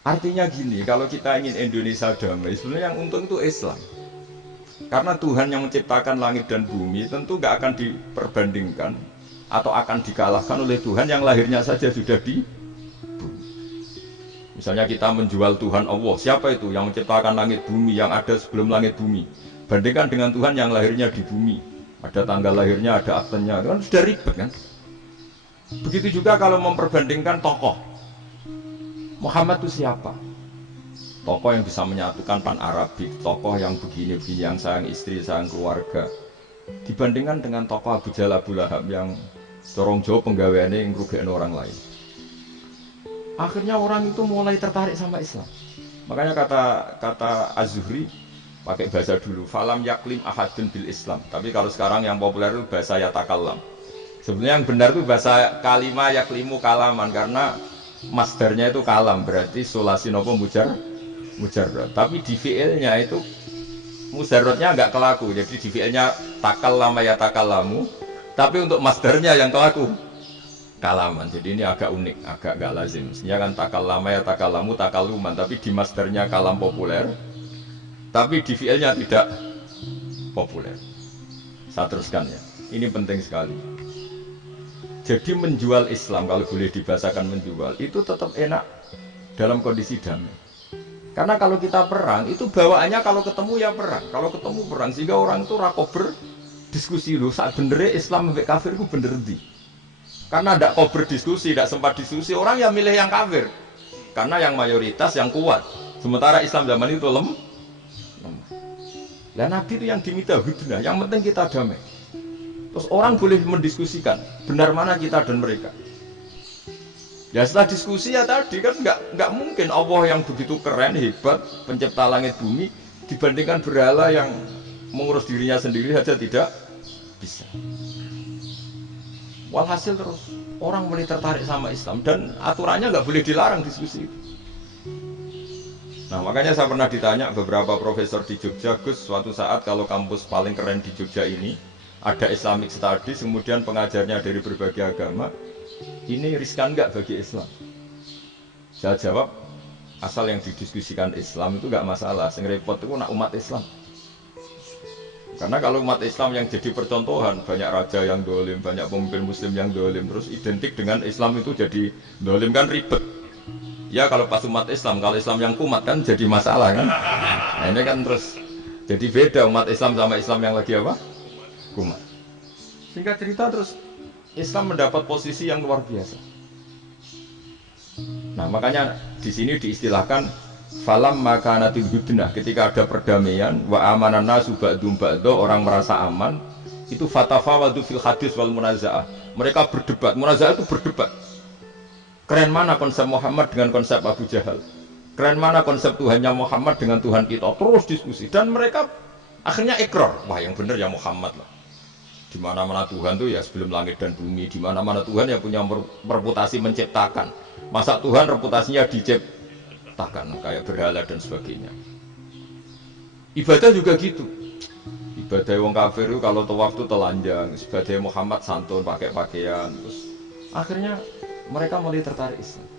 Artinya gini, kalau kita ingin Indonesia damai, sebenarnya yang untung itu Islam. Karena Tuhan yang menciptakan langit dan bumi tentu nggak akan diperbandingkan atau akan dikalahkan oleh Tuhan yang lahirnya saja sudah di bumi. Misalnya kita menjual Tuhan Allah, siapa itu yang menciptakan langit bumi, yang ada sebelum langit bumi? Bandingkan dengan Tuhan yang lahirnya di bumi. Ada tanggal lahirnya, ada aktenya, kan sudah ribet kan? Begitu juga kalau memperbandingkan tokoh. Muhammad itu siapa? Tokoh yang bisa menyatukan pan Arabik, tokoh yang begini-begini, yang sayang istri, sayang keluarga. Dibandingkan dengan tokoh Abu Jahal, Abu Lahab yang corong jauh penggaweannya yang merugikan orang lain. Akhirnya orang itu mulai tertarik sama Islam. Makanya kata Az-Zuhri pakai bahasa dulu, falam yaklim ahadun bil Islam. Tapi kalau sekarang yang populer itu bahasa yatakallam. Sebenarnya yang benar itu bahasa kalimah yaklimu kalaman, karena masdarnya itu kalam, berarti sulasi nopo mujarrad. Tapi di fiilnya itu mujarradnya enggak kelaku. Jadi di fiilnya takallama ya takallamu, tapi untuk masdarnya yang kelaku kalaman. Jadi ini agak unik, agak enggak lazim. Mestinya kan takallama ya takallamu takalluman, tapi di masdarnya kalam populer, tapi di fiilnya tidak populer. Saya teruskan ya. Ini penting sekali. Jadi menjual Islam, kalau boleh dibahasakan menjual, itu tetap enak dalam kondisi damai. Karena kalau kita perang, itu bawaannya kalau ketemu ya perang. Kalau ketemu perang, sehingga orang itu rakober diskusi loh. Saat benernya Islam sampai kafir itu bener di. Karena tidak kober diskusi, tidak sempat diskusi, orang yang milih yang kafir. Karena yang mayoritas yang kuat. Sementara Islam zaman itu lemah. Dan Nabi itu yang diminta hudnah, yang penting kita damai. Terus orang boleh mendiskusikan benar mana kita dan mereka. Ya setelah diskusi ya tadi kan nggak mungkin Allah yang begitu keren hebat pencipta langit bumi dibandingkan berhala yang mengurus dirinya sendiri saja tidak bisa. Walhasil terus orang mulai tertarik sama Islam dan aturannya nggak boleh dilarang diskusi itu. Nah makanya saya pernah ditanya beberapa profesor di Jogja, Gus, suatu saat kalau kampus paling keren di Jogja ini ada Islamic Studies, kemudian pengajarnya dari berbagai agama, ini riskan nggak bagi Islam? Saya jawab, asal yang didiskusikan Islam itu nggak masalah. Yang repot itu nak umat Islam. Karena kalau umat Islam yang jadi percontohan, banyak raja yang dolim, banyak pemimpin Muslim yang dolim, terus identik dengan Islam itu jadi dolim kan ribet. Ya kalau pas umat Islam, kalau Islam yang kumat kan jadi masalah kan. Nah ini kan terus jadi beda umat Islam sama Islam yang lagi apa? Kumat. Singkat cerita terus Islam mendapat posisi yang luar biasa. Nah makanya di sini diistilahkan falam makanatil hudnah, ketika ada perdamaian wa amanan nasu ba'dum ba'do, orang merasa aman, itu fatafawadu fil hadis wal munazaah. Mereka berdebat, munazaah itu berdebat. Keren mana konsep Muhammad dengan konsep Abu Jahal? Keren mana konsep Tuhannya Muhammad dengan Tuhan kita? Terus diskusi dan mereka akhirnya ikrar, wah yang benar ya Muhammad lah. Di mana-mana Tuhan tuh ya sebelum langit dan bumi, di mana-mana Tuhan ya punya reputasi menciptakan. Masa Tuhan reputasinya diciptakan kayak berhala dan sebagainya. Ibadah juga gitu. Ibadah wong kafir itu kalau tawaf itu telanjang, ibadah Muhammad santun pakai pakaian, terus akhirnya mereka mulai tertarik Islam.